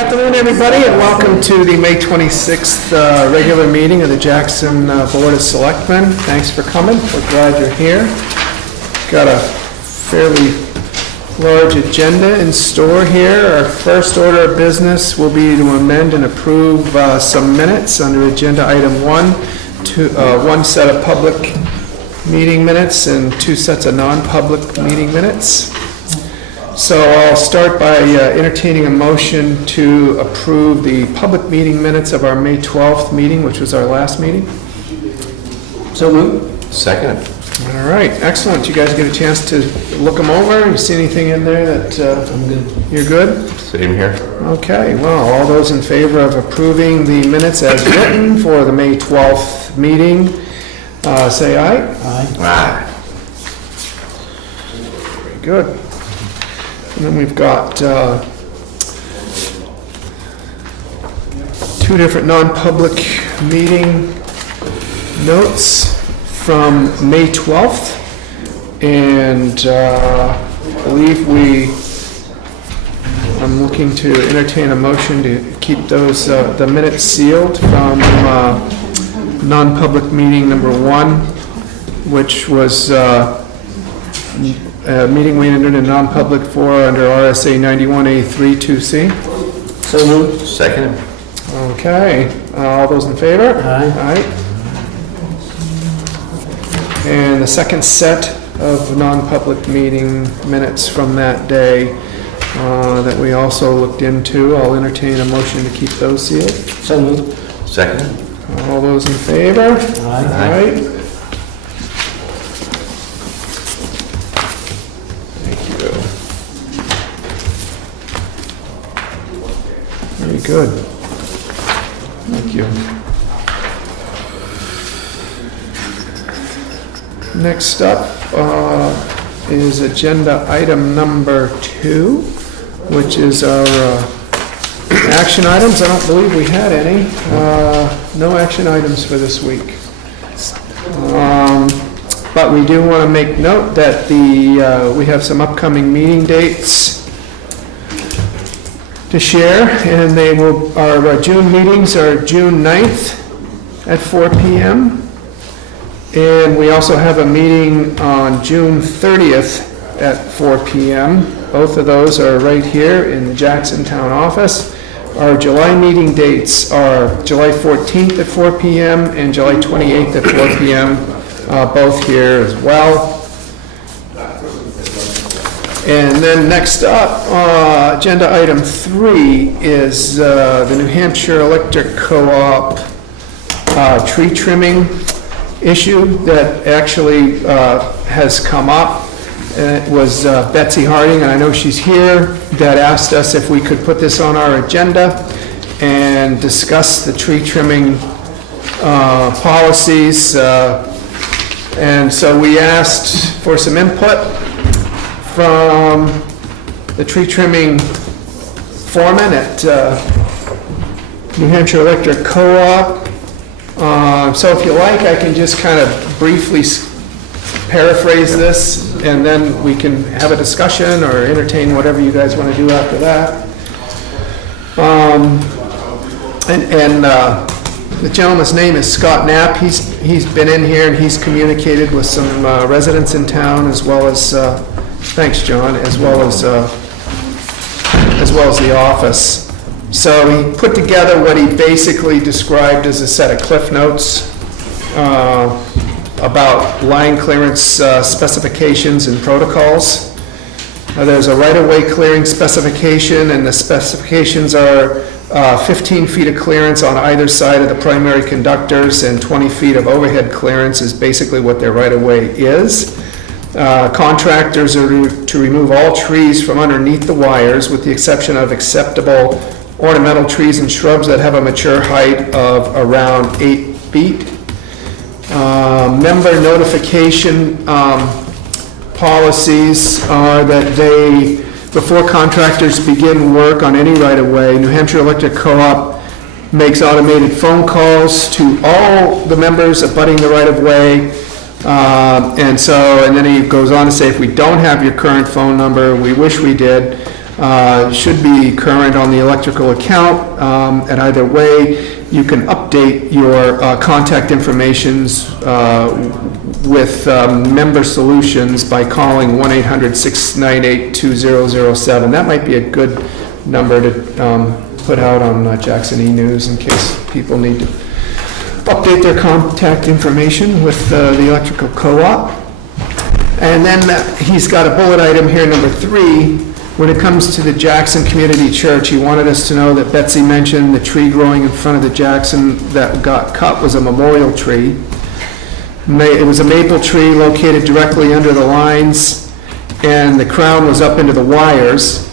afternoon, everybody, and welcome to the May 26th regular meeting of the Jackson Board of Selectmen. Thanks for coming. We're glad you're here. Got a fairly large agenda in store here. Our first order of business will be to amend and approve some minutes under agenda item 1, one set of public meeting minutes and 2 sets of non-public meeting minutes. So I'll start by entertaining a motion to approve the public meeting minutes of our May 12th meeting, which was our last meeting. So moved. Second. All right, excellent. You guys get a chance to look them over? You see anything in there that I'm good. You're good? Same here. Okay, well, all those in favor of approving the minutes as written for the May 12th meeting, say aye. Aye. Aye. Very good. And then we've got 2 different non-public meeting notes from May 12th. And I believe I'm looking to entertain a motion to keep those, the minutes sealed from non-public meeting number 1, which was meeting we entered in non-public for under RSA 91A32C. So moved. Second. Okay, all those in favor? Aye. Aye. And the second set of non-public meeting minutes from that day that we also looked into, I'll entertain a motion to keep those sealed. So moved. Second. All those in favor? Aye. Aye. Very good. Thank you. Next up is agenda item number 2, which is our action items. I don't believe we had any. No action items for this week. But we do want to make note that we have some upcoming meeting dates to share, and our June meetings are June 9th at 4 p.m. And we also have a meeting on June 30th at 4 p.m. Both of those are right here in the Jackson Town office. Our July meeting dates are July 14th at 4 p.m. and July 28th at 4 p.m., both here as well. And then next up, agenda item 3 is the New Hampshire Electric Co-op tree trimming issue that actually has come up. And it was Betsy Harding, and I know she's here, that asked us if we could put this on our agenda and discuss the tree trimming policies. And so we asked for some input from the tree trimming foreman at New Hampshire Electric Co-op. So if you like, I can just kind of briefly paraphrase this, and then we can have a discussion or entertain whatever you guys want to do after that. The gentleman's name is Scott Knapp. He's been in here and he's communicated with some residents in town, as well as thanks, John, as well as the office. So he put together what he basically described as a set of cliff notes about line clearance specifications and protocols. There's a right-of-way clearing specification, and the specifications are 15 feet of clearance on either side of the primary conductors, and 20 feet of overhead clearance is basically what their right-of-way is. Contractors are to remove all trees from underneath the wires, with the exception of acceptable ornamental trees and shrubs that have a mature height of around 8 feet. Member notification policies are that before contractors begin work on any right-of-way, New Hampshire Electric Co-op makes automated phone calls to all the members abutting the right-of-way. And then he goes on to say, if we don't have your current phone number, we wish we did, Should be current on the electrical account, and either way, you can update your contact informations with Member Solutions by calling 1-800-698-2007. That might be a good number to put out on Jackson E-News in case people need to update their contact information with the electrical co-op. And then he's got a bullet item here, number 3. When it comes to the Jackson Community Church, he wanted us to know that Betsy mentioned the tree growing in front of the Jackson that got cut was a memorial tree. It was a maple tree located directly under the lines, and the crown was up into the wires.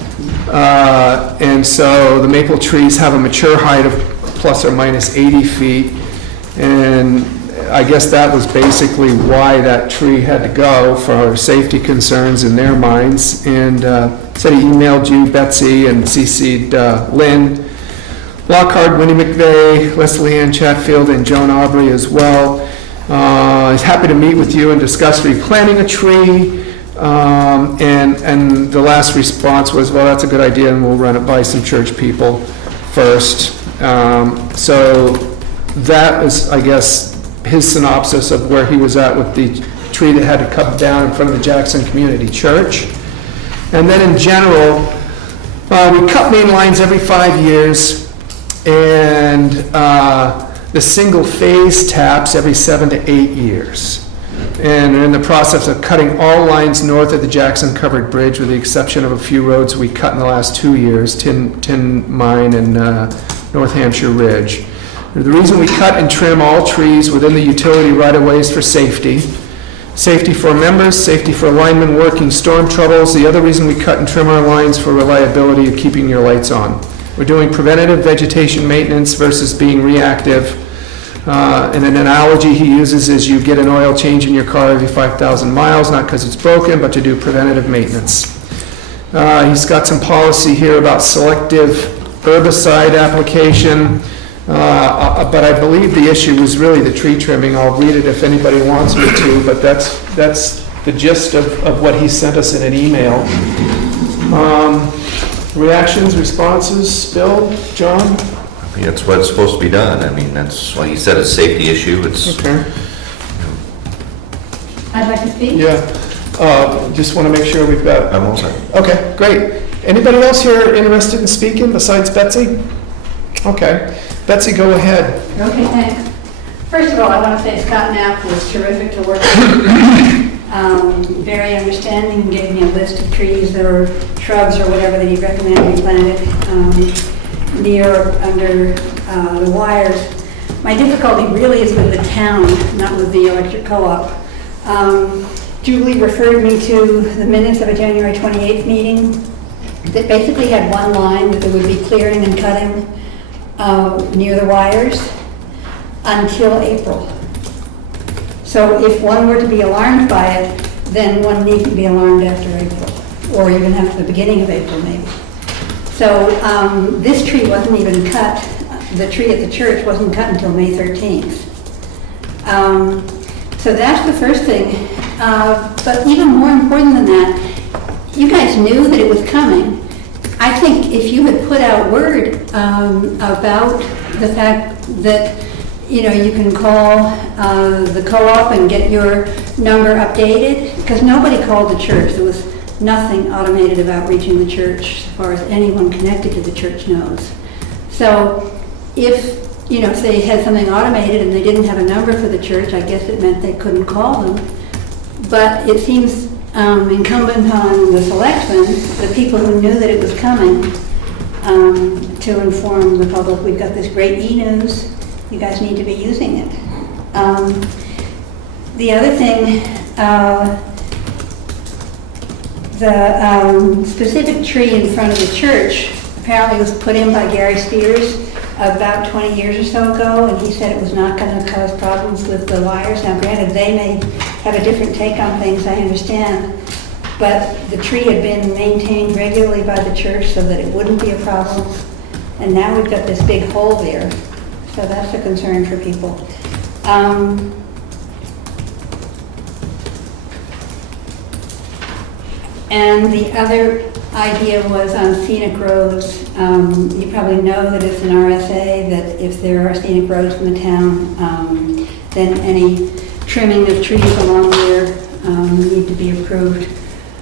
And so the maple trees have a mature height of plus or minus 80 feet. And I guess that was basically why that tree had to go, for safety concerns in their minds. And said he emailed you, Betsy, and CC'd Lynn, Lockhart, Winnie McVeigh, Leslie Ann Chatfield, and Joan Aubrey as well. He's happy to meet with you and discuss replanting a tree. And the last response was, well, that's a good idea, and we'll run it by some church people first. So that is, I guess, his synopsis of where he was at with the tree that had to come down in front of the Jackson Community Church. And then in general, we cut main lines every 5 years, and the single phase taps every 7 to 8 years. And we're in the process of cutting all lines north of the Jackson Covered Bridge, with the exception of a few roads we cut in the last 2 years, Tin Mine and North Hampshire Ridge. The reason we cut and trim all trees within the utility right-of-ways for safety. Safety for members, safety for linemen working storm troubles. The other reason we cut and trim our lines for reliability of keeping your lights on. We're doing preventative vegetation maintenance versus being reactive. And an analogy he uses is you get an oil change in your car every 5,000 miles, not because it's broken, but to do preventative maintenance. He's got some policy here about selective herbicide application. But I believe the issue was really the tree trimming. I'll read it if anybody wants me to, but that's the gist of what he sent us in an email. Reactions, responses, Bill, John? That's what's supposed to be done. I mean, that's, like you said, it's a safety issue. It's, Okay. I'd like to speak. Yeah. Just want to make sure we've got... I'm all set. Okay, great. Anybody else here interested in speaking besides Betsy? Okay. Betsy, go ahead. Okay, thanks. First of all, I want to say Scott Knapp was terrific to work with. Very understanding, and gave me a list of trees or shrubs or whatever that he recommended we planted near or under the wires. My difficulty really is with the town, not with the electric co-op. Julie referred me to the minutes of a January 28th meeting that basically had one line that there would be clearing and cutting near the wires until April. So if one were to be alarmed by it, then one needn't be alarmed after April, or even after the beginning of April maybe. So this tree wasn't even cut, the tree at the church wasn't cut until May 13th. So that's the first thing. But even more important than that, you guys knew that it was coming. I think if you had put out word about the fact that, you know, you can call the co-op and get your number updated, because nobody called the church. There was nothing automated about reaching the church as far as anyone connected to the church knows. So if, you know, if they had something automated and they didn't have a number for the church, I guess it meant they couldn't call them. But it seems incumbent on the selectmen, the people who knew that it was coming, to inform the public, we've got this great e-news, you guys need to be using it. The other thing, the specific tree in front of the church apparently was put in by Gary Spears about 20 years or so ago, and he said it was not going to cause problems with the wires. Now granted, they may have a different take on things, I understand, but the tree had been maintained regularly by the church so that it wouldn't be a problem, and now we've got this big hole there, so that's a concern for people. And the other idea was on scenic roads. You probably know that it's an RSA, that if there are scenic roads in the town, then any trimming of trees along there need to be approved.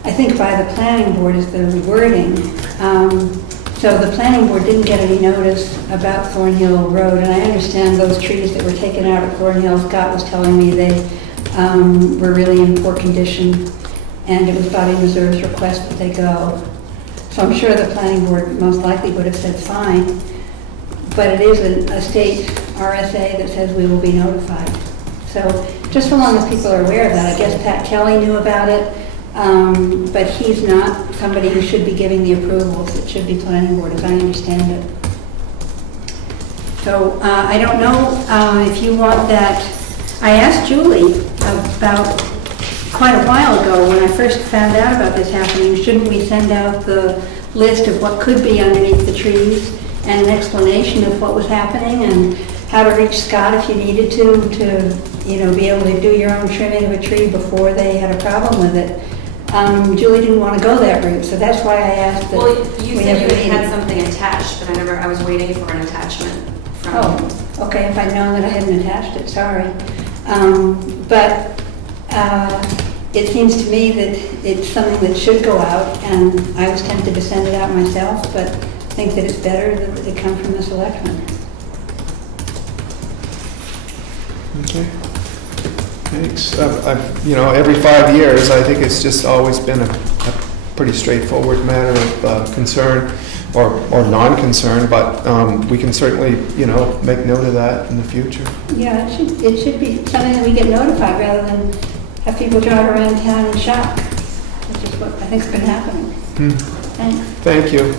I think by the planning board is the wording. So the planning board didn't get any notice about Thornhill Road, and I understand those trees that were taken out of Thornhill, Scott was telling me they were really in poor condition, and it was Bobby Reserve's request that they go. So I'm sure the planning board most likely would have said fine, but it is a state RSA that says we will be notified. So just so long as people are aware of that, I guess Pat Kelly knew about it, but he's not somebody who should be giving the approvals. It should be planning board, as I understand it. So I don't know if you want that. I asked Julie about quite a while ago when I first found out about this happening, shouldn't we send out the list of what could be underneath the trees and an explanation of what was happening and how to reach Scott if you needed to be able to do your own trimming of a tree before they had a problem with it. Julie didn't want to go that route, so that's why I asked that. Well, you we said have a you had meeting. something attached, but I was waiting for an attachment from. Oh, okay, if I'd known that I hadn't attached it, sorry. But it seems to me that it's something that should go out, and I was tempted to send it out myself, but I think that it's better that it come from the selectmen. Okay. Thanks. Every 5 years, I think it's just always been a pretty straightforward matter of concern or non-concern, but we can certainly, make note of that in the future. Yeah, it should be something that we get notified rather than have people drive around town in shock, which is what I think's been happening. Thanks. Thank you.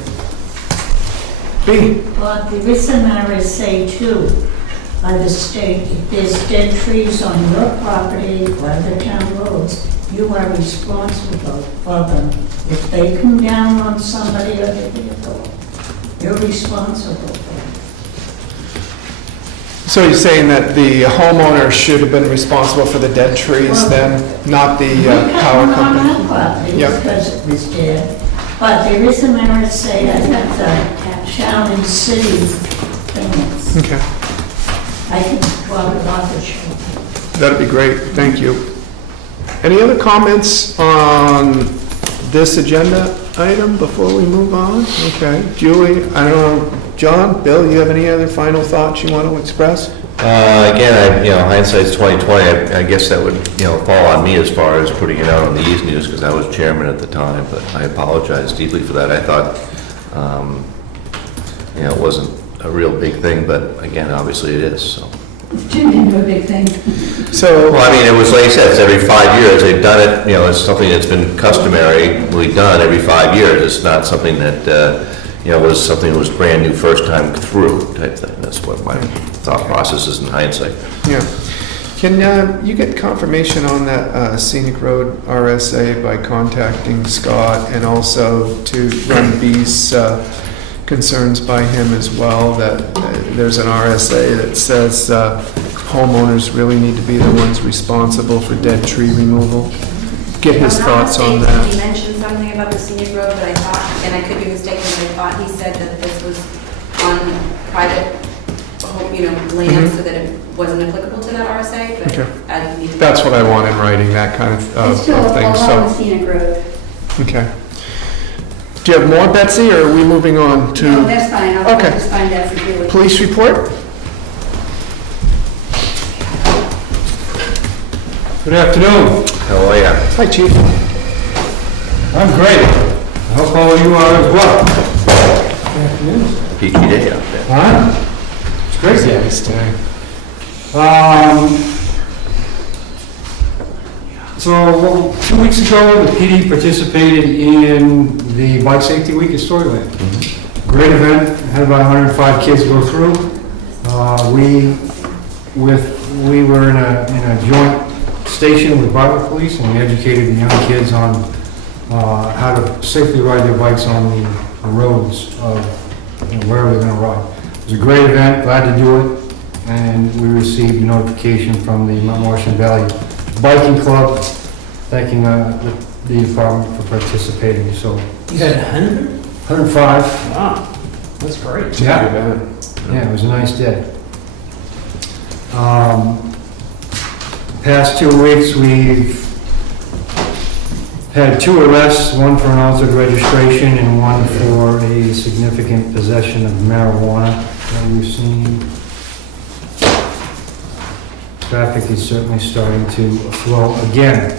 B. Well, there is an RSA too, by the state. If there's dead trees on your property or other town roads, you are responsible for them. If they come down on somebody or their vehicle, you're responsible for them. So you're saying that the homeowner should have been responsible for the dead trees Well, then, not the We cut power them on company? our property Yeah. because it was dead. But there is an RSA that the town and city things. Okay, I can draw it off the show. that'd be great, thank you. Any other comments on this agenda item before we move on? Okay, Julie, I don't know, John, Bill, you have any other final thoughts you want to express? Again, hindsight's 20/20. I guess that would, fall on me as far as putting it out on the East News because I was chairman at the time, but I apologize deeply for that. I thought, it wasn't a real big thing, but again, obviously it is, so. It's turned into a big thing. So, Well, I mean, it was, like you said, it's every 5 years. They've done it, it's something that's been customarily done every 5 years. It's not something that, was something that was brand new first time through type thing. That's what my thought process is in hindsight. yeah. Can you get confirmation on that scenic road RSA by contacting Scott and also to run B's concerns by him as well, that there's an RSA that says homeowners really need to be the ones responsible for dead tree removal? Get his thoughts on He that. mentioned something about the scenic road, but I thought, and I could be mistaken, but I thought he said that this was on private, land, so that it wasn't applicable to that RSA, but Okay. I need to. That's what I want in writing, that kind of It's still thing, along the so, scenic road. okay. Do you have more, Betsy, or are we moving on to No, that's fine, I'll Okay. just find out for Julie. police report? Good afternoon. How are ya? Hi, chief. I'm great. I hope all of you are as well. Peachy day out there. Huh? It's crazy. Nice day. So 2 weeks ago, the PD participated in the Bike Safety Week at Storyland. Great event, had about 105 kids go through. We were in a joint station with Bartlett Police, and we educated the young kids on how to safely ride their bikes on the roads of wherever they're going to ride. It was a great event, glad to do it, and we received a notification from the Mount Washington Valley Biking Club thanking the department for participating. So You had 100? 105. Wow, that's great. Yeah. Yeah, it was a nice day. Past 2 weeks, we've had 2 arrests, one for an altered registration and one for a significant possession of marijuana that we've seen. Traffic is certainly starting to flow again.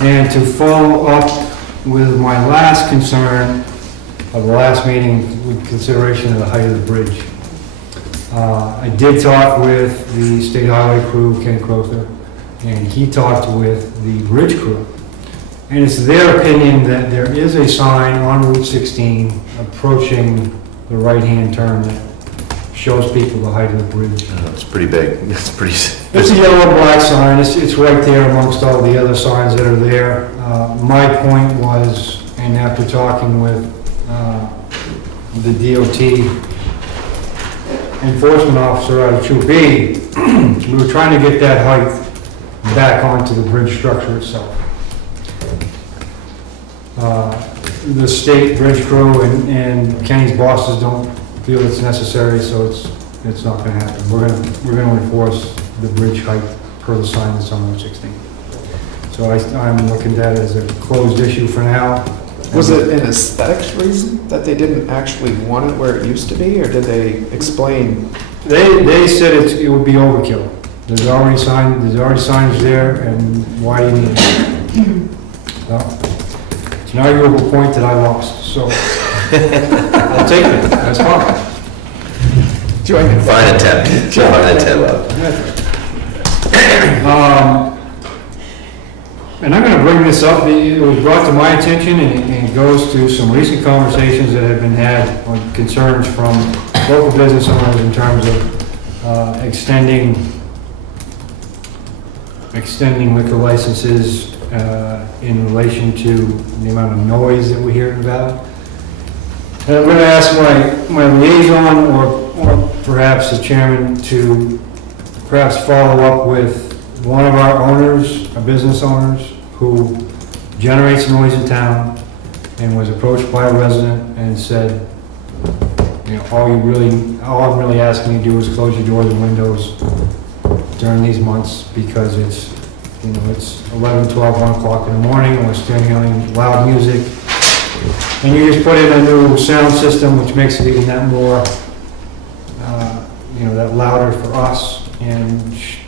And to follow up with my last concern of the last meeting with consideration of the height of the bridge. I did talk with the state highway crew, Ken Crowther, and he talked with the bridge crew. And it's their opinion that there is a sign on Route 16 approaching the right-hand turn that shows people the height of the bridge. It's pretty big. It's pretty. It's a yellow and black sign, it's right there amongst all the other signs that are there. My point was, and after talking with the DOT enforcement officer out of Troop B, we were trying to get that height back onto the bridge structure itself. The state bridge crew and Kenny's bosses don't feel it's necessary, so it's not gonna happen. We're gonna enforce the bridge height per the sign that's on Route 16. So I'm looking at it as a closed issue for now. Was it an aesthetics reason that they didn't actually want it where it used to be, or did they explain? They said it would be overkill. There's already signs there, and why do you need it? Well, it's an arguable point that I lost, so I'll take it, that's fine. Fine attempt. Fine attempt. And I'm gonna bring this up, it was brought to my attention, and it goes to some recent conversations that have been had on concerns from local business owners in terms of extending liquor licenses in relation to the amount of noise that we hear about. And I'm gonna ask my liaison, or perhaps the chairman, to perhaps follow up with one of our owners, our business owners, who generates noise in town and was approached by a resident and said, you know, all I'm really asking you to do is close your doors and windows during these months because it's 11, 12, 1 o'clock in the morning and we're stimulating loud music. And you just put in a new sound system which makes it even that more, that louder for us. And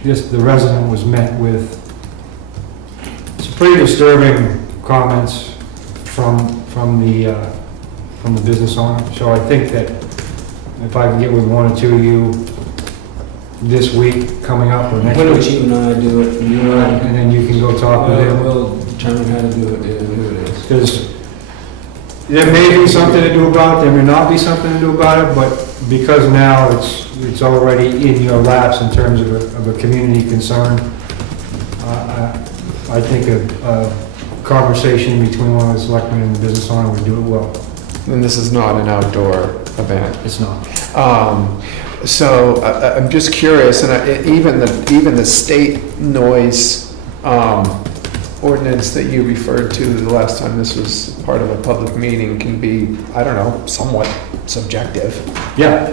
the resident was met with some pretty disturbing comments from the business owner. So I think that if I can get with one or two of you this week coming up or next Why don't week, you and I do it, and you and I, and then you can go talk with him. we'll determine how to do it, and who it is. Because there may be something to do about it, there may not be something to do about it, but because now it's already in your laps in terms of a community concern, I think a conversation between one of the selectmen and the business owner would do it well. And this is not an outdoor event. It's not. So I'm just curious, and even the state noise ordinance that you referred to the last time this was part of a public meeting can be, I don't know, somewhat subjective. Yeah.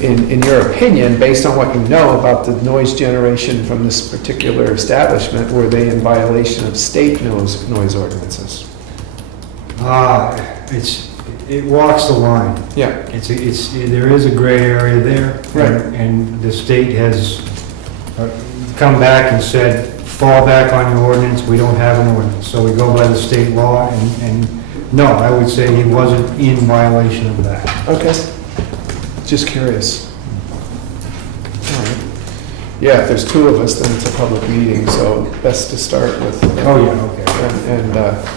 In your opinion, based on what you know about the noise generation from this particular establishment, were they in violation of state noise ordinances? It walks the line. Yeah. There is a gray area there. Right. And the state has come back and said, fall back on your ordinance, we don't have an ordinance. So we go by the state law, and no, I would say he wasn't in violation of that. Okay. Just curious. All right. Yeah, if there's two of us, then it's a public meeting, so best to start with. Oh, yeah, okay.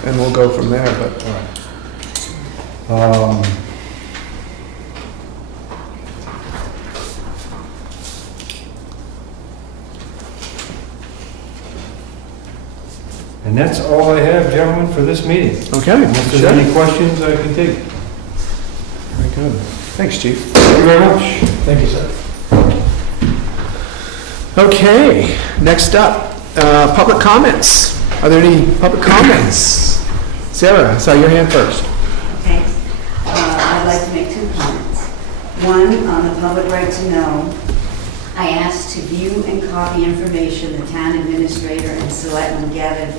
And we'll go from there, but. And that's all I have, gentlemen, for this meeting. Okay. Unless there's any questions I can take. Very good. Thanks, Chief. Thank you very much. Thank you, sir. Okay, next up, public comments. Are there any public comments? Sarah, I saw your hand first. like to make 2 comments. One, on the public right to know, I asked to view and copy information the town administrator and selectmen gathered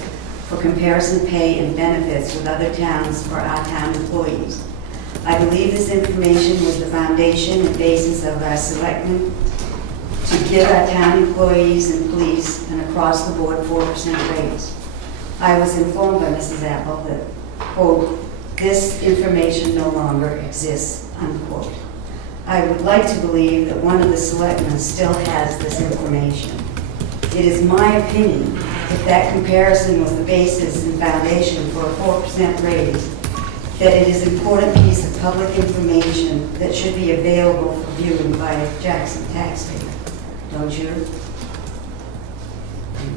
for comparison pay and benefits with other towns for our town employees. I believe this information was the foundation and basis of our selectmen to give our town employees and police an across-the-board 4% raise. I was informed by Mrs. Apple that, quote, "this information no longer exists," unquote. I would like to believe that one of the selectmen still has this information. It is my opinion, if that comparison was the basis and foundation for a 4% raise, that it is an important piece of public information that should be available for viewing by a Jackson taxpayer. Don't you?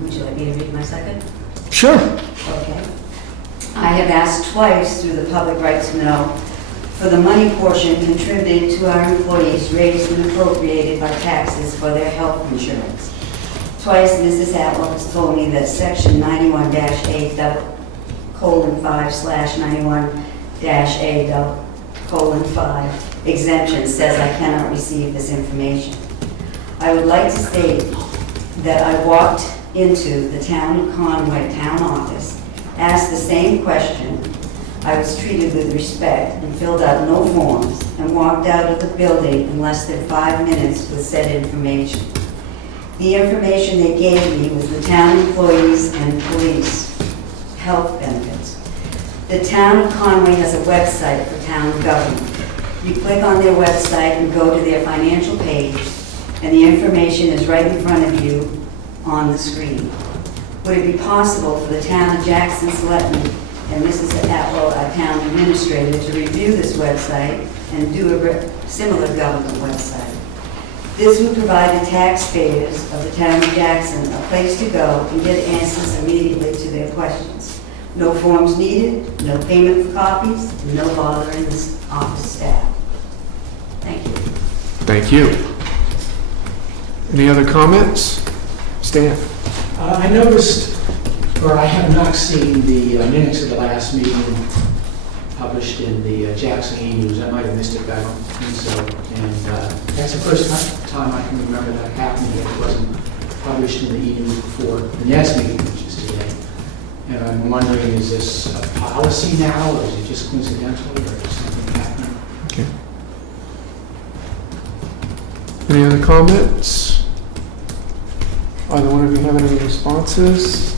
Would you like me to read my second? Sure. Okay. I have asked twice through the public right to know for the money portion contributed to our employees raised and appropriated by taxes for their health insurance. Twice, Mrs. Atwell has told me that section 91-8:91-A:5 exemption says I cannot receive this information. I would like to state that I walked into the town of Conway town office, asked the same question. I was treated with respect and filled out no forms and walked out of the building in less than 5 minutes with said information. The information they gave me was the town employees and police health benefits. The town of Conway has a website for town government. You click on their website and go to their financial page, and the information is right in front of you on the screen. Would it be possible for the town of Jackson Selectmen and Mrs. Atwell, our town administrator, to review this website and do a similar government website? This would provide the taxpayers of the town of Jackson a place to go and get answers immediately to their questions. No forms needed, no payment for copies, and no bothering the office staff. Thank you. Thank you. Any other comments? Stan? I noticed, or I have not seen the minutes of the last meeting published in the Jackson E-News. I might have missed it, but I don't think so. And that's the first time I can remember that happening. It wasn't published in the E-News before the next meeting, which is today. And I'm wondering, is this a policy now, or is it just coincidental, or is something happening? Okay. Any other comments? Either one of you have any responses?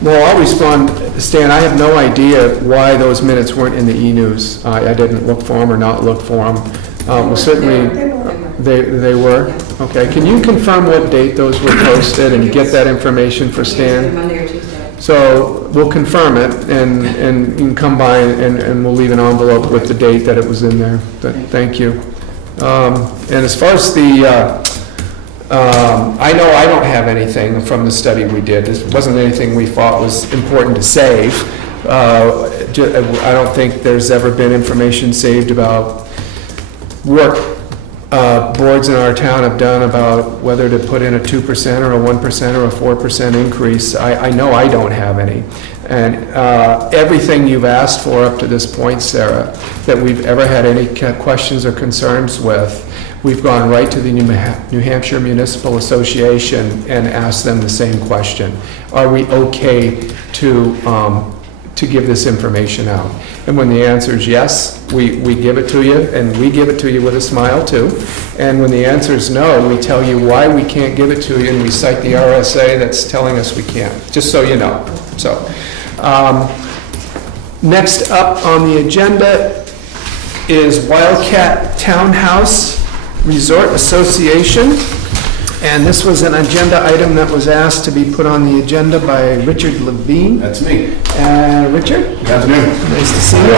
Well, I'll respond. Stan, I have no idea why those minutes weren't in the e-news. I didn't look for them or not look for them. Well, certainly, they were? Okay. Can you confirm what date those were posted and get that information for Stan? Monday or Tuesday. So we'll confirm it, and you can come by, and we'll leave an envelope with the date that it was in there. But thank you. And as far as the, I know I don't have anything from the study we did. This wasn't anything we thought was important to save. I don't think there's ever been information saved about work boards in our town have done about whether to put in a 2% or a 1% or a 4% increase. I know I don't have any. And everything you've asked for up to this point, Sarah, that we've ever had any questions or concerns with, we've gone right to the New Hampshire Municipal Association and asked them the same question. Are we okay to give this information out? And when the answer is yes, we give it to you, and we give it to you with a smile too. And when the answer is no, we tell you why we can't give it to you, and we cite the RSA that's telling us we can't, just so you know. So, next up on the agenda is Wildcat Townhouse Resort Association. And this was an agenda item that was asked to be put on the agenda by Richard Levine. That's me. Richard? Good afternoon. Nice to see you.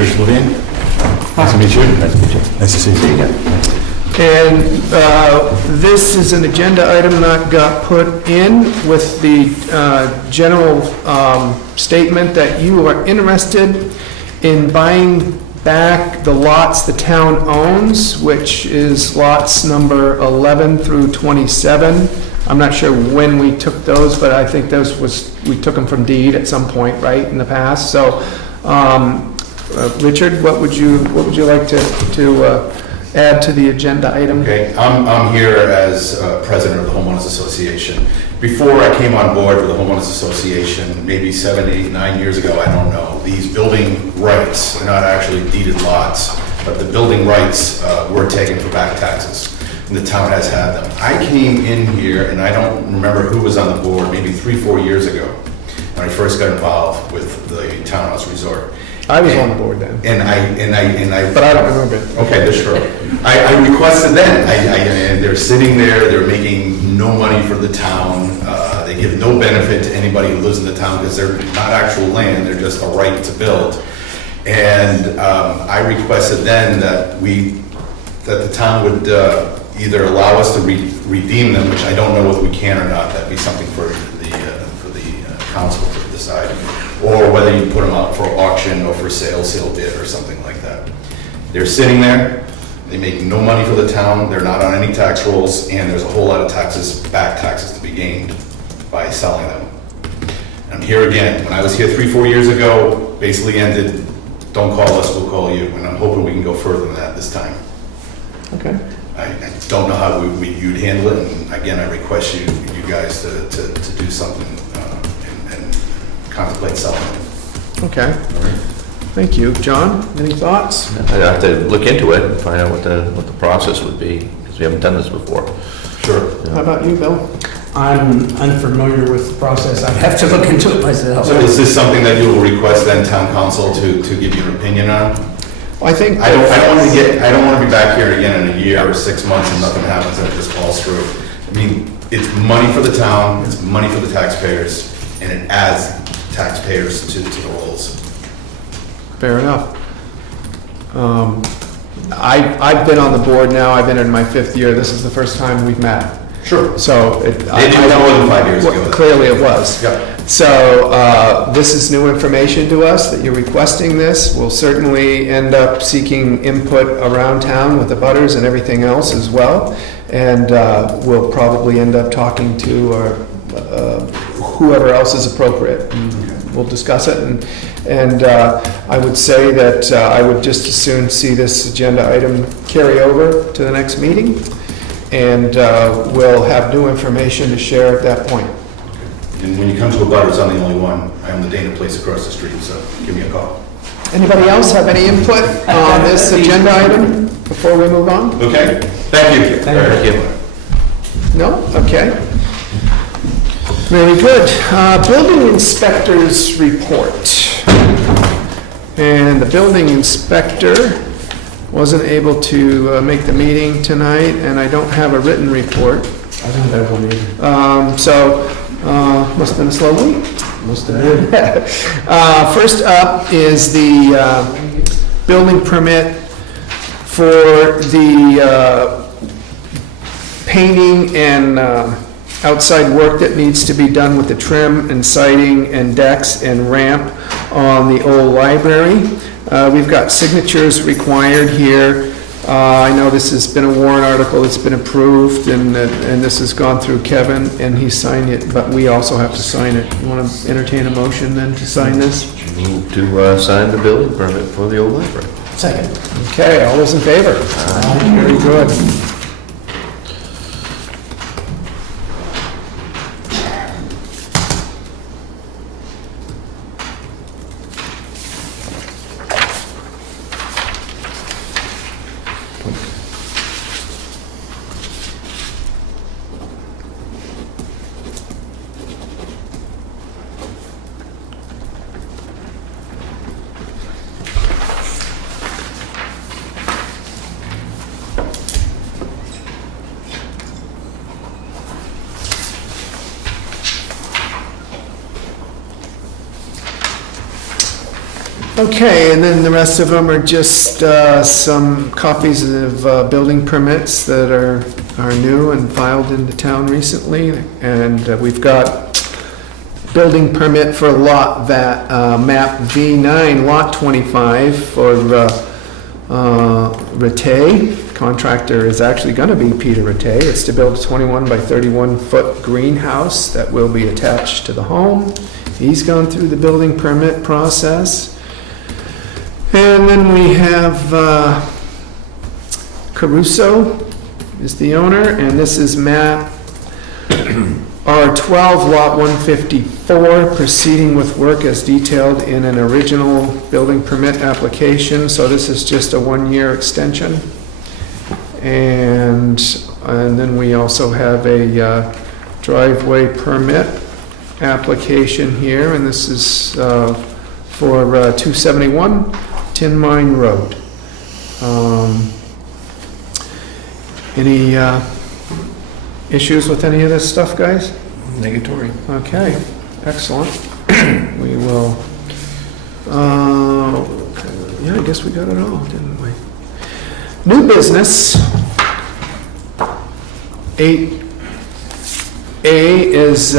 Richard Levine. Nice to meet you. Nice to meet you. Nice to see you again. And this is an agenda item that got put in with the general statement that you are interested in buying back the lots the town owns, which is lots number 11 through 27. I'm not sure when we took those, but I think we took them from deed at some point, right, in the past. So Richard, what would you like to add to the agenda item? Okay, I'm here as president of the Homeowners Association. Before I came on board with the Homeowners Association, maybe 7, 8, 9 years ago, I don't know, these building rights are not actually deeded lots, but the building rights were taken for back taxes, and the town has had them. I came in here, and I don't remember who was on the board, maybe 3, 4 years ago, when I first got involved with the townhouse resort. I was on the board then, And I. but I don't remember it. Okay, that's true. I requested then, and they're sitting there, they're making no money for the town. They give no benefit to anybody who lives in the town because they're not actual land, they're just a right to build. And I requested then that the town would either allow us to redeem them, which I don't know whether we can or not, that'd be something for the council to decide, or whether you put them up for auction or for sale bid or something like that. They're sitting there, they make no money for the town, they're not on any tax rolls, and there's a whole lot of back taxes to be gained by selling them. And I'm here again. When I was here 3, 4 years ago, basically ended, don't call us, we'll call you, and I'm hoping we can go further than that this time. Okay. I don't know how you'd handle it, and again, I request you guys to do something and contemplate selling it. Okay. Thank you. John, any thoughts? I'd have to look into it and find out what the process would be, because we haven't done this before. Sure. How about you, Bill? I'm unfamiliar with the process. I'd have to look into it myself. So is this something that you will request then town council to give you an opinion on? I think. I don't want to be back here again in a year or 6 months and nothing happens and it just falls through. I mean, it's money for the town, it's money for the taxpayers, and it adds taxpayers to the rolls. Fair enough. I've been on the board now, I've been in my 5th year, this is the first time we've met. Sure. So Maybe it was more than 5 years ago. Clearly it was. Yeah. So this is new information to us that you're requesting this. We'll certainly end up seeking input around town with the butters and everything else as well. And we'll probably end up talking to whoever else is appropriate. We'll discuss it. And I would say that I would just as soon see this agenda item carry over to the next meeting. And we'll have new information to share at that point. And when you come to a butters, I'm the only one. I own the Dana place across the street, so give me a call. Anybody else have any input on this agenda item before we move on? Okay? Thank you. Thank you. No? Okay. Very good. Building inspector's report. And the building inspector wasn't able to make the meeting tonight, and I don't have a written report. I don't have one either. Must have been a slow week. Must have been. First up is the building permit for the painting and outside work that needs to be done with the trim and siding and decks and ramp on the old library. We've got signatures required here. I know this has been a warrant article that's been approved, and this has gone through Kevin, and he signed it, but we also have to sign it. You want to entertain a motion then to sign this? Move to sign the building permit for the old library. Second. Okay, all those in favor? Very good. Okay, and then the rest of them are just some copies of building permits that are new and filed into town recently. And we've got building permit for lot that, map V9, lot 25 for Rattay. Contractor is actually going to be Peter Rattay. It's to build a 21 by 31 foot greenhouse that will be attached to the home. He's gone through the building permit process. And And then we have Caruso is the owner, and this is map R12, lot 154, proceeding with work as detailed in an original building permit application. So this is just a one-year extension. And then we also have a driveway permit application here, and this is for 271 Tin Mine Road. Any issues with any of this stuff, guys? Negatory. Okay, excellent. We will, yeah, I guess we got it all, didn't we? New business. 8A is,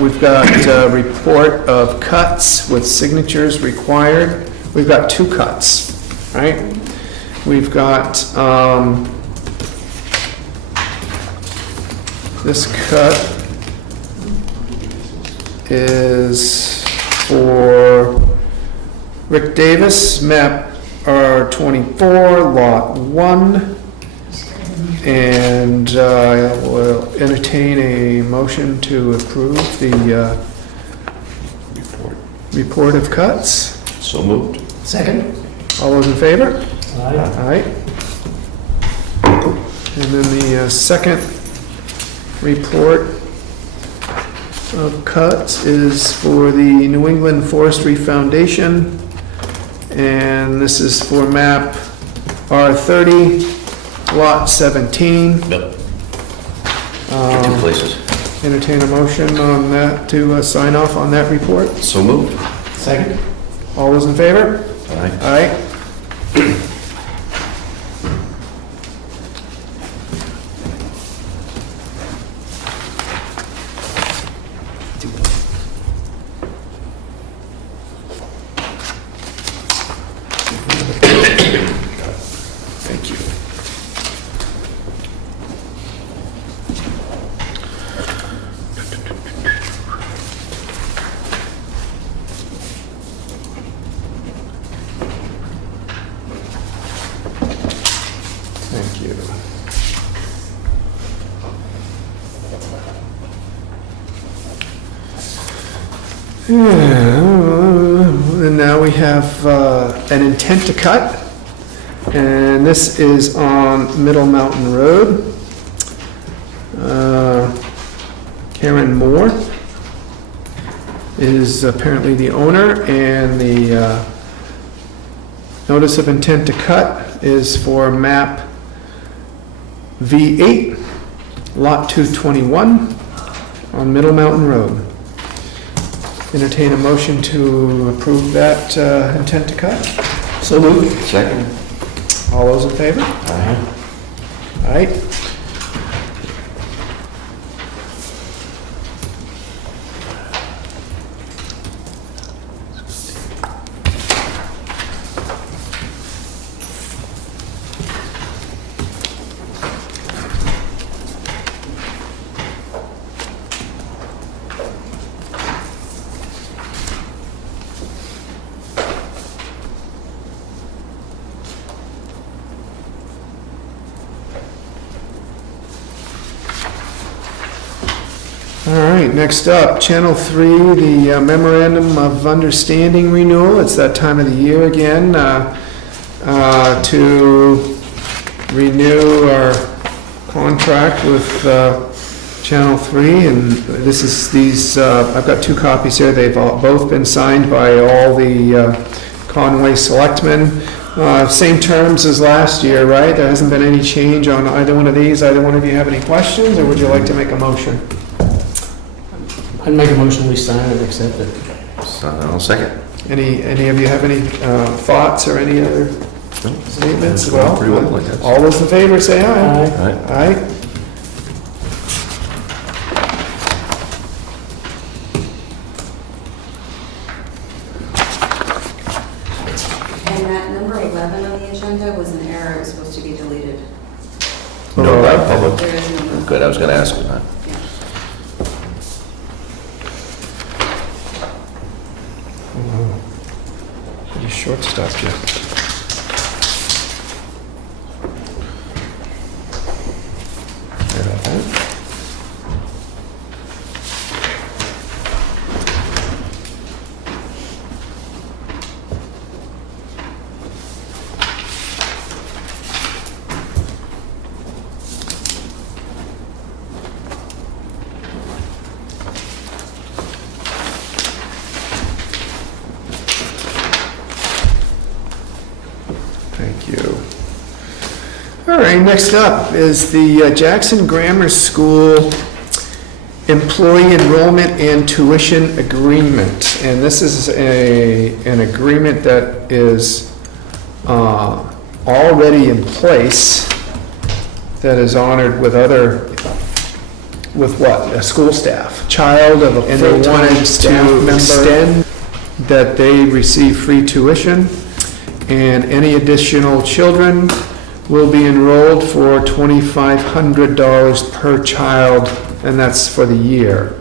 we've got a report of cuts with signatures required. We've got 2 cuts, right? We've got, this cut is for Rick Davis, map R24, lot 1. And I will entertain a motion to approve the report of cuts. So moved. Second? All those in favor? Aye. Aye. And then the second report of cuts is for the New England Forestry Foundation, and this is for map R30, lot 17. Yep. Two places. Entertain a motion on that to sign off on that report. So moved. Second? All those in favor? Aye. Aye. Thank you. Thank you. And now we have an intent to cut, and this is on Middle Mountain Road. Karen Moore is apparently the owner, and the notice of intent to cut is for map V8, lot 221 on Middle Mountain Road. Entertain a motion to approve that intent to cut. So moved. Second. All those in favor? Aye. Aye. All right, next up, Channel 3, the Memorandum of Understanding renewal. It's that time of the year again to renew our contract with Channel 3. And this is these, I've got 2 copies here. They've both been signed by all the Conway Selectmen. Same terms as last year, right? There hasn't been any change on either one of these. Either one of you have any questions, or would you like to make a motion? I'd make a motion, we sign and accept it. So, I'll second. Any of you have any thoughts or any other statements? It's going pretty well, I guess. All those in favor, say aye. Aye. Aye. Aye. And that number 11 on the agenda was an error, it was supposed to be deleted. No, not public. There is a number. Good, I was gonna ask you that. Pretty short stuff, Jeff. All right, next up is the Jackson Grammar School Employee Enrollment and Tuition Agreement. And this is an agreement that is already in place, that is honored with what? School staff. Child of a And they full-time wanted staff to member. extend that they receive free tuition, and any additional children will be enrolled for $2,500 per child, and that's for the year.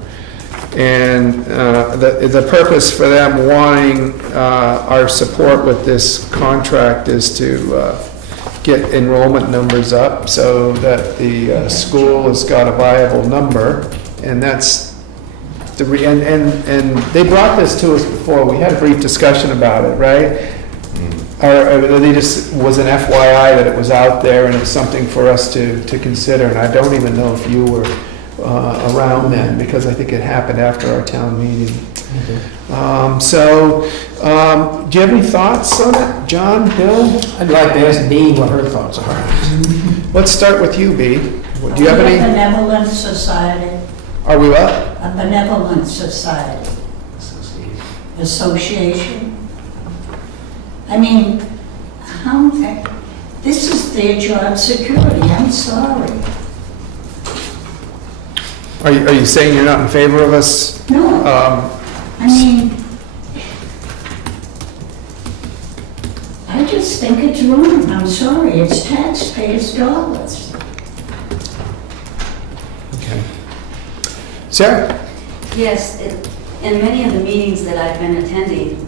And the purpose for them wanting our support with this contract is to get enrollment numbers up so that the school has got a viable number, and that's and they brought this to us before. We had a brief discussion about it, right? Or they just, was an FYI that it was out there and it's something for us to consider. And I don't even know if you were around then, because I think it happened after our town meeting. Do you have any thoughts on it, John, Bill? I'd like to ask Dee what her thoughts are. Let's start with you, B. Do you have A any? benevolent society, Are we what? a benevolent society, association. I mean, this is their job security, I'm sorry. Are you saying you're not in favor of us? No, I mean, I just think it's wrong, I'm sorry, it's taxpayers' dollars. Okay. Sarah? Yes, in many of the meetings that I've been attending,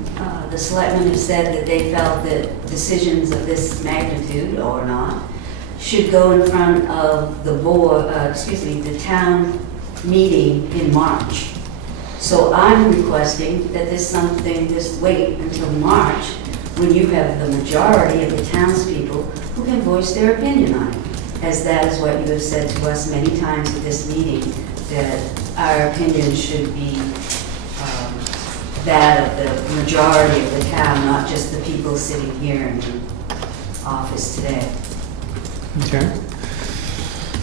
the selectmen have said that they felt that decisions of this magnitude or not should go in front of the board, the town meeting in March. So I'm requesting that this wait until March, when you have the majority of the townspeople who can voice their opinion on it. As that is what you have said to us many times at this meeting, that our opinion should be that of the majority of the town, not just the people sitting here in the office today. Okay.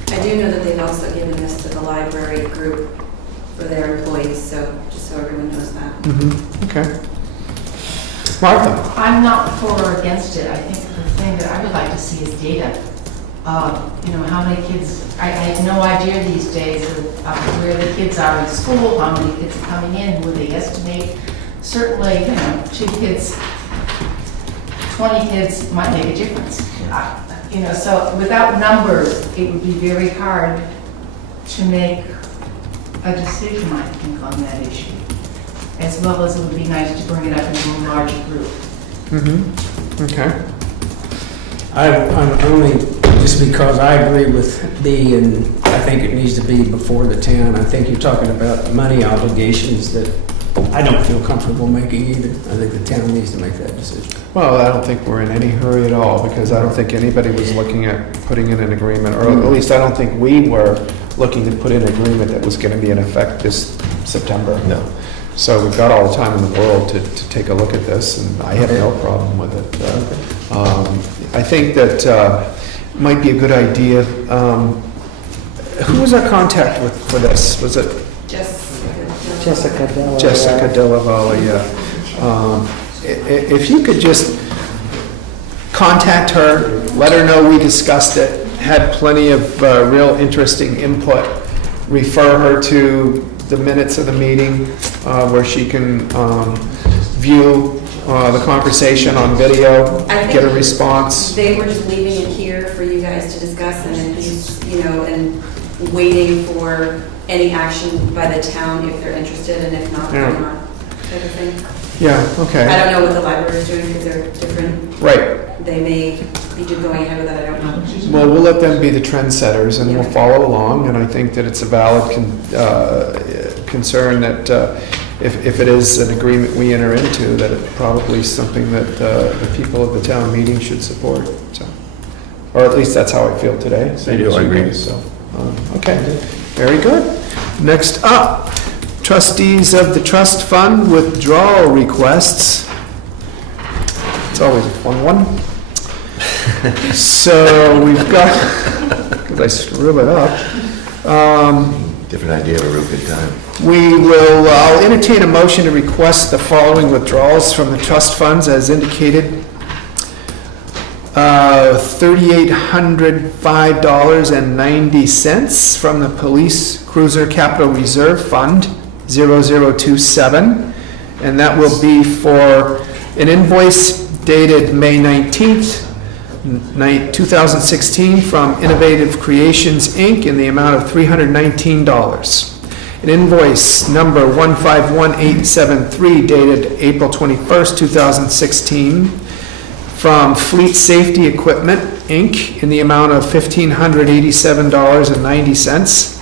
I do know that they've also given this to the library group for their employees, so just so everyone knows that. Okay. Martha? I'm not for or against it. I think the thing that I would like to see is data. How many kids, I have no idea these days of where the kids are in school, how many kids are coming in, who they estimate. Certainly, 2 kids, 20 kids might make a difference. So without numbers, it would be very hard to make a decision, I think, on that issue. As well as it would be nice to bring it up into a larger group. Okay. I'm only, just because I agree with Dee, and I think it needs to be before the town. I think you're talking about money obligations that I don't feel comfortable making either. I think the town needs to make that decision. Well, I don't think we're in any hurry at all, because I don't think anybody was looking at putting in an agreement, or at least I don't think we were looking to put in an agreement that was going to be in effect this September. No. So we've got all the time in the world to take a look at this, and I have no problem with it. I think that might be a good idea. Who was our contact for this? Was it Jessica Della. Jessica Della Valle? Yeah. If you could just contact her, let her know we discussed it, had plenty of real interesting input, refer her to the minutes of the meeting where she can view the conversation on video, I think get a response. They were just leaving it here for you guys to discuss, and then he's, and waiting for any action by the town if they're interested, and if not, they're not, type of thing. Yeah, okay. I don't know what the library is doing, because they're different. Right. They may be going ahead with that, I don't know. Well, we'll let them be the trendsetters, and we'll follow along, and I think that it's a valid concern that if it is an agreement we enter into, that it's probably something that the people of the town meeting should support, so. Or at least that's how I feel today. I do, I agree. So, okay, very good. Next up, trustees of the trust fund withdrawal requests. It's always a fun one. So we've got, because I screw it up, Different idea of a real good time. I'll entertain a motion to request the following withdrawals from the trust funds as indicated. $3,805.90 from the Police Cruiser Capital Reserve Fund, 0027. And that will be for an invoice dated May 19th, 2016 from Innovative Creations, Inc. in the amount of $319. An invoice number 151873 dated April 21st, 2016 from Fleet Safety Equipment, Inc. in the amount of $1,587.90.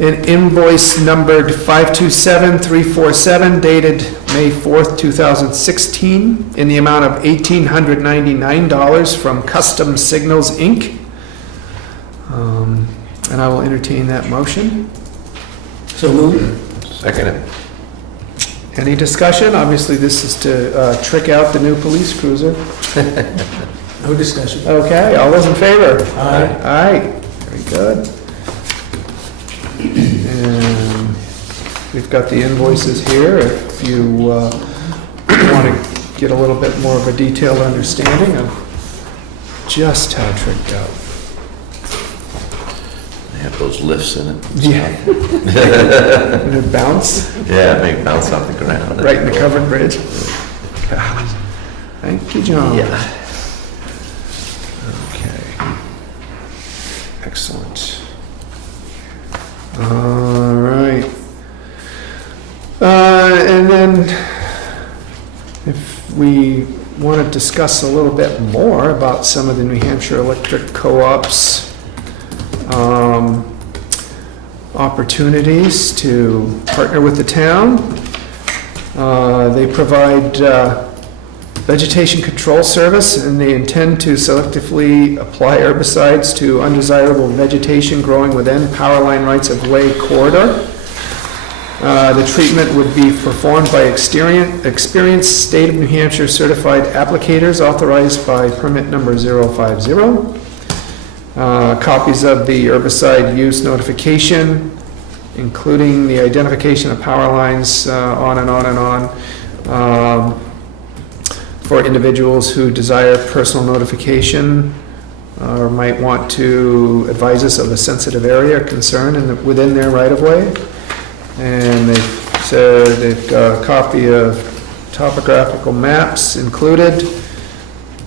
An invoice numbered 527347 dated May 4th, 2016 in the amount of $1,899 from Custom Signals, Inc. And I will entertain that motion. So moved. Second it. Any discussion? Obviously, this is to trick out the new police cruiser. No discussion. Okay, all those in favor? Aye. Aye, very good. And we've got the invoices here, if you want to get a little bit more of a detailed understanding of just how tricked out. They have those lifts in it. Yeah. And it bounce Yeah, make it bounce off the ground. right in the covered bridge. Thank you, John. Yeah. Okay. Excellent. All right. And then if we want to discuss a little bit more about some of the New Hampshire Electric Co-op's opportunities to partner with the town. They provide vegetation control service, and they intend to selectively apply herbicides to undesirable vegetation growing within power line rights-of-way corridor. The treatment would be performed by experienced State of New Hampshire certified applicators authorized by permit number 050. Copies of the herbicide use notification, including the identification of power lines, on and on and on, for individuals who desire personal notification or might want to advise us of a sensitive area or concern within their right-of-way. And they've said they've got a copy of topographical maps included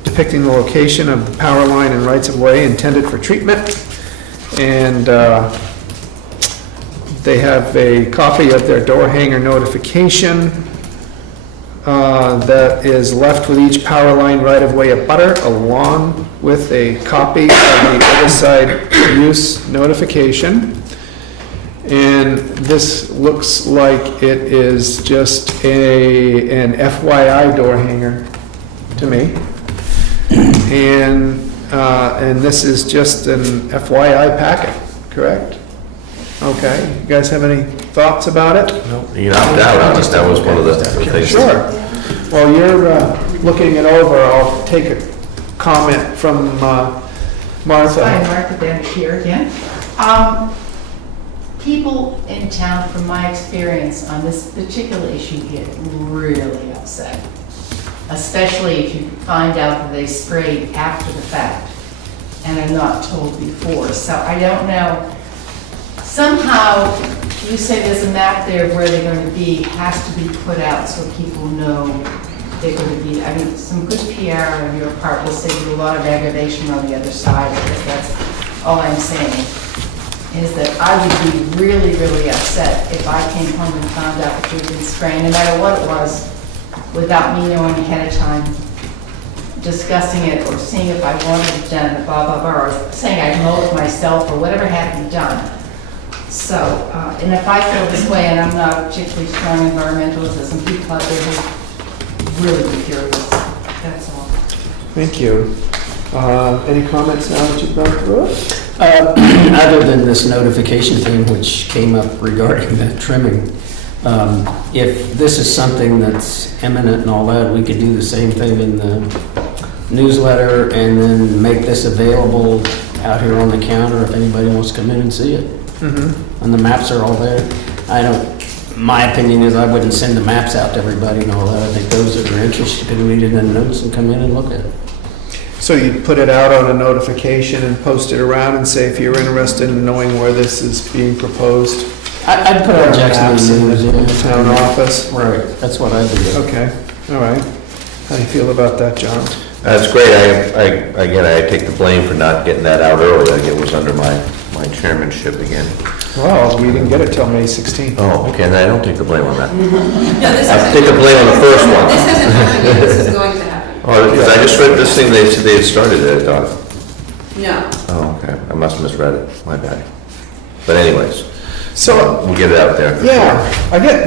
depicting the location of the power line and rights-of-way intended for treatment. And they have a copy of their door hanger notification that is left with each power line right-of-way abutter, along with a copy of the herbicide use notification. And this looks like it is just an FYI door hanger to me. And this is just an FYI packet, correct? Okay, you guys have any thoughts about it? You knocked out on us, that was one of the things. Sure. While you're looking it over, I'll take a comment from Martha. Hi, Martha Bennett here again. People in town, from my experience on this particular issue, get really upset. Especially if you find out that they sprayed after the fact and are not told before. So I don't know. Somehow, you say there's a map there of where they're going to be, has to be put out so people know they're going to be. I mean, some good PR on your part will save you a lot of aggravation on the other side. I guess that's all I'm saying, is that I would be really, really upset if I came home and found out that you'd been spraying, no matter what it was, without me knowing ahead of time, discussing it or seeing if I wanted it done, blah, blah, blah, or saying I'd mow it myself or whatever had to be done. So, and if I feel this way, and I'm not a particularly strong environmentalist, there's some people out there who really be furious. That's all. Thank you. Any comments now that you've gone through it? Other than this notification thing which came up regarding the trimming, if this is something that's imminent and all that, we could do the same thing in the newsletter and then make this available out here on the counter if anybody wants to come in and see it. And the maps are all there. My opinion is I wouldn't send the maps out to everybody and all that. I think those that are interested can read it in notes and come in and look at it. So you put it out on a notification and post it around and say if you're interested in knowing where this is being proposed? I'd put it on Maps in Jackson the News. town office? Right, that's what I'd do. Okay, all right. How do you feel about that, John? That's great. Again, I take the blame for not getting that out early. Like it was under my chairmanship again. Well, we didn't get it till May 16th. Oh, okay, then I don't take the blame on that. No, this I isn't, take the blame on the first one. this hasn't happened yet, this is going to happen. Oh, because I just read this thing, they said they had started it, I thought. No. Oh, okay, I must have misread it, my bad. But anyways, So, we'll get it out there.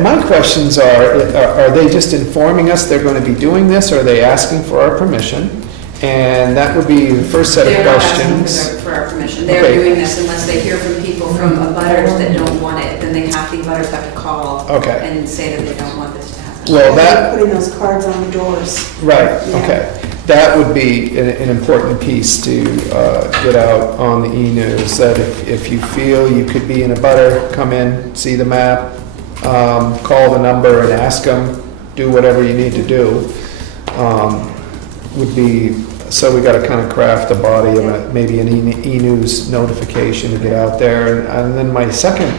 my questions are they just informing us they're going to be doing this, or are they asking for our permission? And that would be the first set of They're not asking questions. for our permission. They're Okay. doing this unless they hear from people from abutters that don't want it, then the abutters have to call Okay. and say that they don't want this to happen. Well, that, Putting those cards on the doors. right, Yeah. okay. That would be an important piece to get out on the e-news, that if you feel you could be in a butter, come in, see the map, call the number and ask them, do whatever you need to do. Would be, so we gotta kind of craft the body of maybe an e-news notification to get out there. And then my second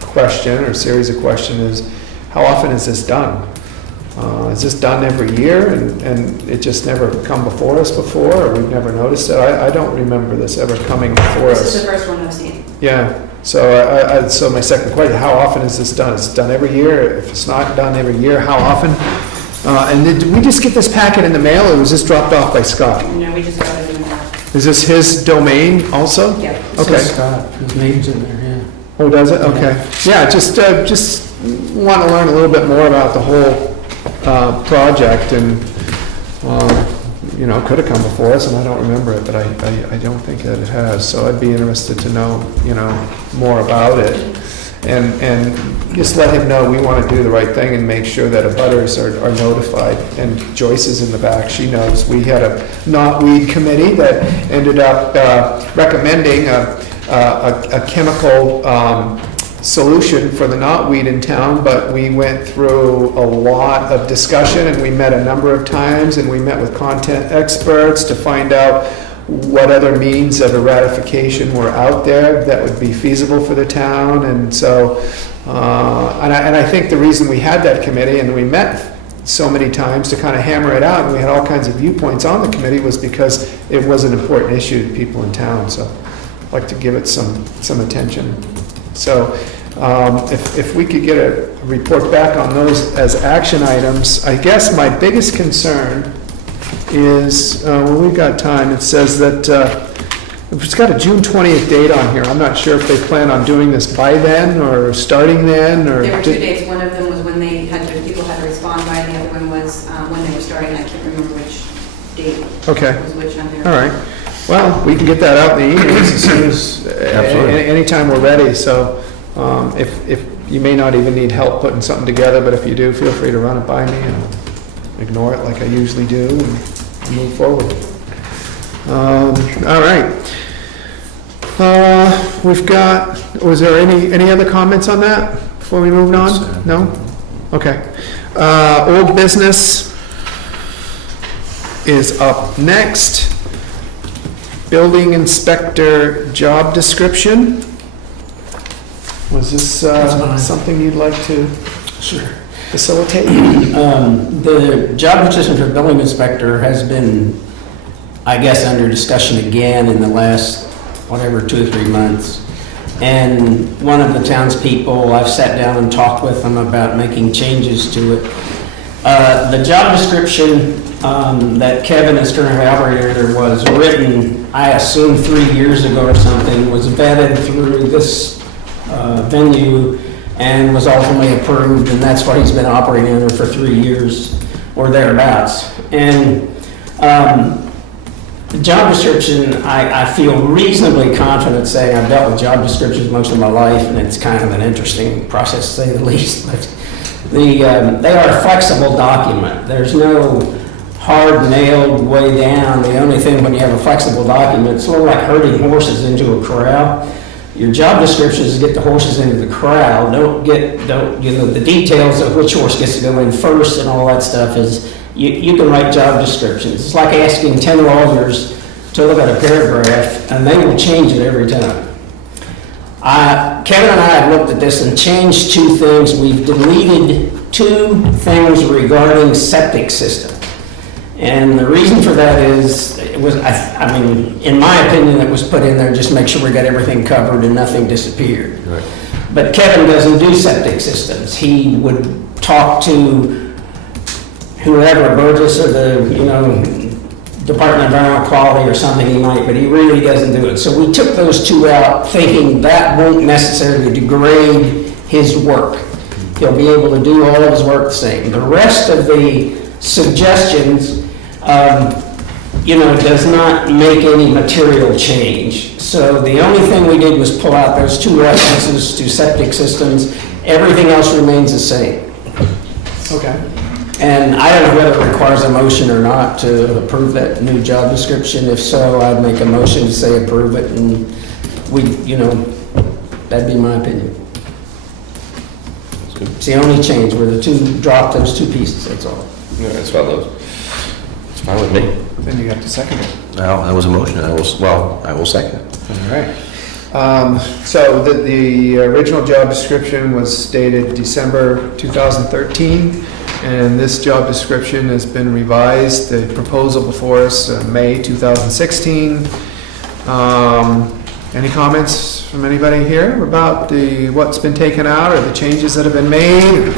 question, or series of questions, is how often is this done? Is this done every year and it just never come before us before, or we've never noticed it? I don't remember this ever coming before This us. is the first one I've seen. Yeah, so so my second question, how often is this done? Is it done every year? If it's not done every year, how often? And did we just get this packet in the mail, or was this dropped off by Scott? No, we just got it in there. Is this his domain also? Yeah. Okay. Scott, his name's in there, yeah. Oh, does it? Okay. Yeah, just want to learn a little bit more about the whole project, and, could have come before us, and I don't remember it, but I don't think that it has. So I'd be interested to know, more about it. And just let him know we want to do the right thing and make sure that abutters are notified. And Joyce is in the back, she knows. We had a knotweed committee that ended up recommending a chemical solution for the knotweed in town, but we went through a lot of discussion, and we met a number of times, and we met with content experts to find out what other means of eradication were out there that would be feasible for the town. And so, and I think the reason we had that committee and we met so many times to kind of hammer it out, and we had all kinds of viewpoints on the committee, was because it was an important issue to people in town. So I'd like to give it some attention. So if we could get a report back on those as action items. I guess my biggest concern is, when we've got time, it says that, it's got a June 20th date on here. I'm not sure if they plan on doing this by then, or starting then, or... There were two dates. One of them was when people had to respond by, the other one was when they were starting. I can't remember which date Okay, was which on there. all right. Well, we can get that out in the emails as soon as, Absolutely. anytime we're ready. So if you may not even need help putting something together, but if you do, feel free to run it by me and ignore it like I usually do and move forward. All right. We've got, was there any other comments on that before we moved on? No? Okay. Old business is up next. Building inspector job description. Was this something you'd like to facilitate? The job position for building inspector has been, I guess, under discussion again in the last, 2 or 3 months. And one of the townspeople, I've sat down and talked with them about making changes to it. The job description that Kevin is currently operating under was written, I assume 3 years ago or something, was vetted through this venue and was ultimately approved, and that's what he's been operating under for 3 years or thereabouts. And the job description, I feel reasonably confident saying I've dealt with job descriptions most of my life, and it's kind of an interesting process to say the least. But they are a flexible document. There's no hard nailed way down. The only thing when you have a flexible document, it's a little like herding horses into a corral. Your job description is to get the horses into the corral. The details of which horse gets to go in first and all that stuff is, you can write job descriptions. It's like asking 10 lawyers to look at a paragraph, and they will change it every time. Kevin and I have looked at this and changed 2 things. We've deleted 2 things regarding septic system. And the reason for that is, in my opinion, it was put in there just to make sure we got everything covered and nothing disappeared. Right. But Kevin doesn't do septic systems. He would talk to whoever, Burgess or the, Department of Environmental Quality or something he might, but he really doesn't do it. So we took those 2 out, thinking that won't necessarily degrade his work. He'll be able to do all of his work the same. The rest of the suggestions, does not make any material change. So the only thing we did was pull out those 2 references to septic systems. Everything else remains the same. Okay. And I don't know whether it requires a motion or not to approve that new job description. If so, I'd make a motion to say approve it, and that'd be my opinion. That's good. It's the only change, where drop those 2 pieces, that's all. Yeah, that's fine, it's fine with me. Then you have to second it. Well, that was a motion, I will second it. All right. So the original job description was dated December 2013, and this job description has been revised. The proposal before us, May 2016. Any comments from anybody here about what's been taken out or the changes that have been made?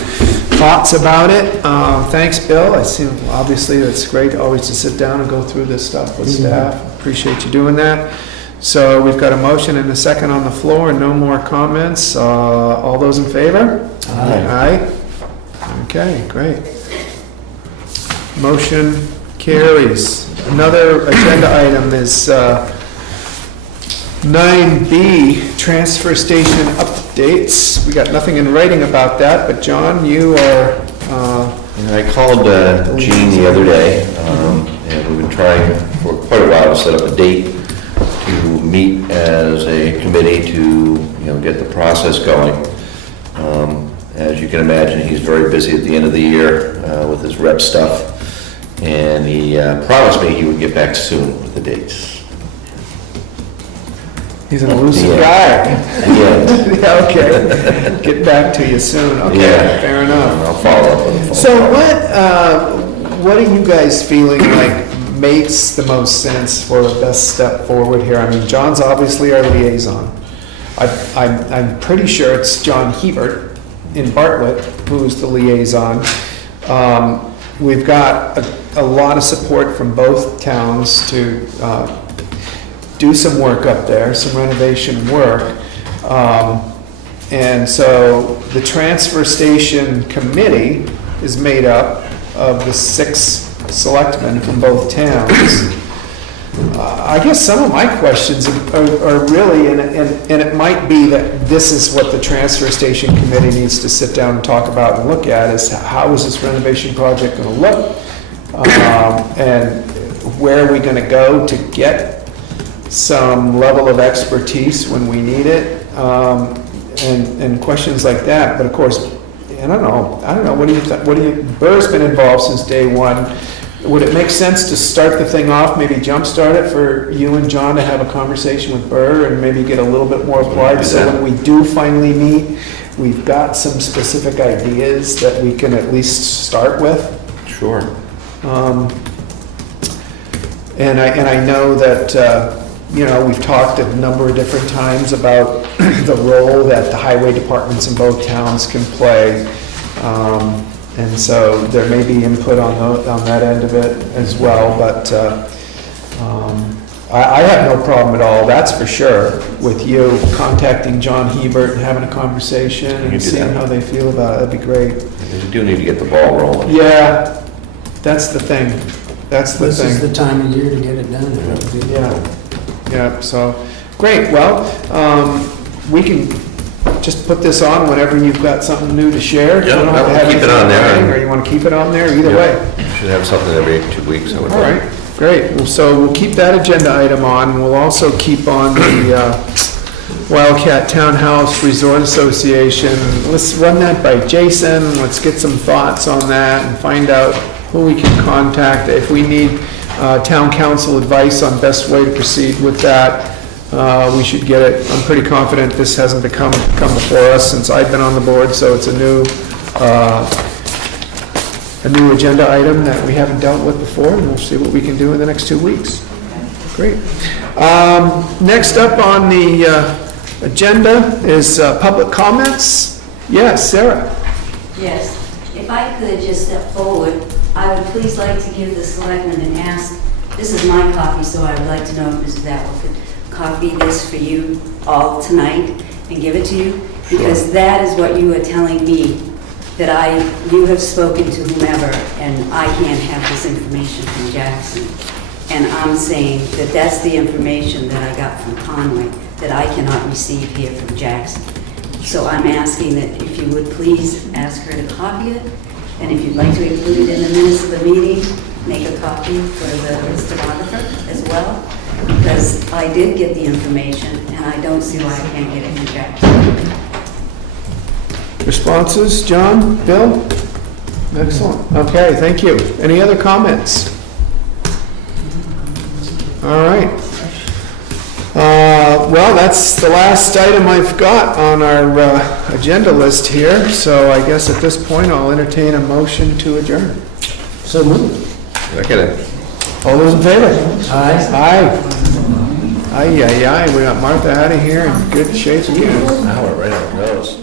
Thoughts about it? Thanks, Bill. I see, obviously, it's great always to sit down and go through this stuff with staff. Appreciate you doing that. So we've got a motion and a second on the floor, and no more comments. All those in favor? Aye. Okay, great. Motion carries. Another agenda item is 9B, transfer station updates. We got nothing in writing about that, but John, you are... I called Gene the other day, and we've been trying for quite a while to set up a date to meet as a committee to, get the process going. As you can imagine, he's very busy at the end of the year with his rep stuff, and he promised me he would get back soon with the dates. He's an elusive guy. Yeah, okay. Get back to you soon. Okay, Yeah. Fair enough. I'll follow up with a phone So call. what are you guys feeling like makes the most sense for a best step forward here? I mean, John's obviously our liaison. I'm pretty sure it's John Hebert in Bartlett who's the liaison. We've got a lot of support from both towns to do some work up there, some renovation work. And so the transfer station committee is made up of the 6 selectmen from both towns. I guess some of my questions are really, and it might be that this is what the transfer station committee needs to sit down and talk about and look at, is how is this renovation project going to look? And where are we going to go to get some level of expertise when we need it, and questions like that. But of course, I don't know, what do you, Burr's been involved since day one. Would it make sense to start the thing off, maybe jumpstart it for you and John to have a conversation with Burr and maybe get a little bit more applied, so when we do finally meet, we've got some specific ideas that we can at least start with? Sure. And I know that, we've talked a number of different times about the role that the highway departments in both towns can play. And so there may be input on that end of it as well, but I have no problem at all, that's for sure, with you contacting John Hebert and having a conversation and seeing how they feel about it. That'd be great. We do need to get the ball rolling. Yeah, that's the thing. This is the time of year to get it done. Yeah, so, great, well, we can just put this on whenever you've got something new to share. You Yeah, don't have to I'll have keep it anything on in there. writing, or you want to keep it on there, either way. Should have something every 2 weeks, I would All think. right, great. Well, so we'll keep that agenda item on. We'll also keep on the Wildcat Townhouse Resort Association. Let's run that by Jason. Let's get some thoughts on that and find out who we can contact. If we need town council advice on best way to proceed with that, we should get it. I'm pretty confident this hasn't come before us since I've been on the board, so it's a new agenda item that we haven't dealt with before, and we'll see what we can do in the next 2 weeks. Great. Next up on the agenda is public comments. Yes, Sarah? Yes, if I could just step forward, I would please like to give the selectmen and ask, this is my copy, so I would like to know if Mrs. Atwell could copy this for you all tonight and give it to you, because that is what you are telling me, that you have spoken to whomever, and I can't have this information from Jackson. And I'm saying that that's the information that I got from Conway, that I cannot receive here from Jackson. So I'm asking that if you would please ask her to copy it, and if you'd like to include it in the minutes of the meeting, make a copy for the stenographer as well, because I did get the information, and I don't see why I can't get it from Jackson. Responses, John, Bill? Excellent. Okay, thank you. Any other comments? All right. Well, that's the last item I've got on our agenda list here, so I guess at this point I'll entertain a motion to adjourn. So moved. Second. All those in favor? Aye. Aye. Aye, aye, aye. We got Martha out of here in good shape again. Now we're right on the nose.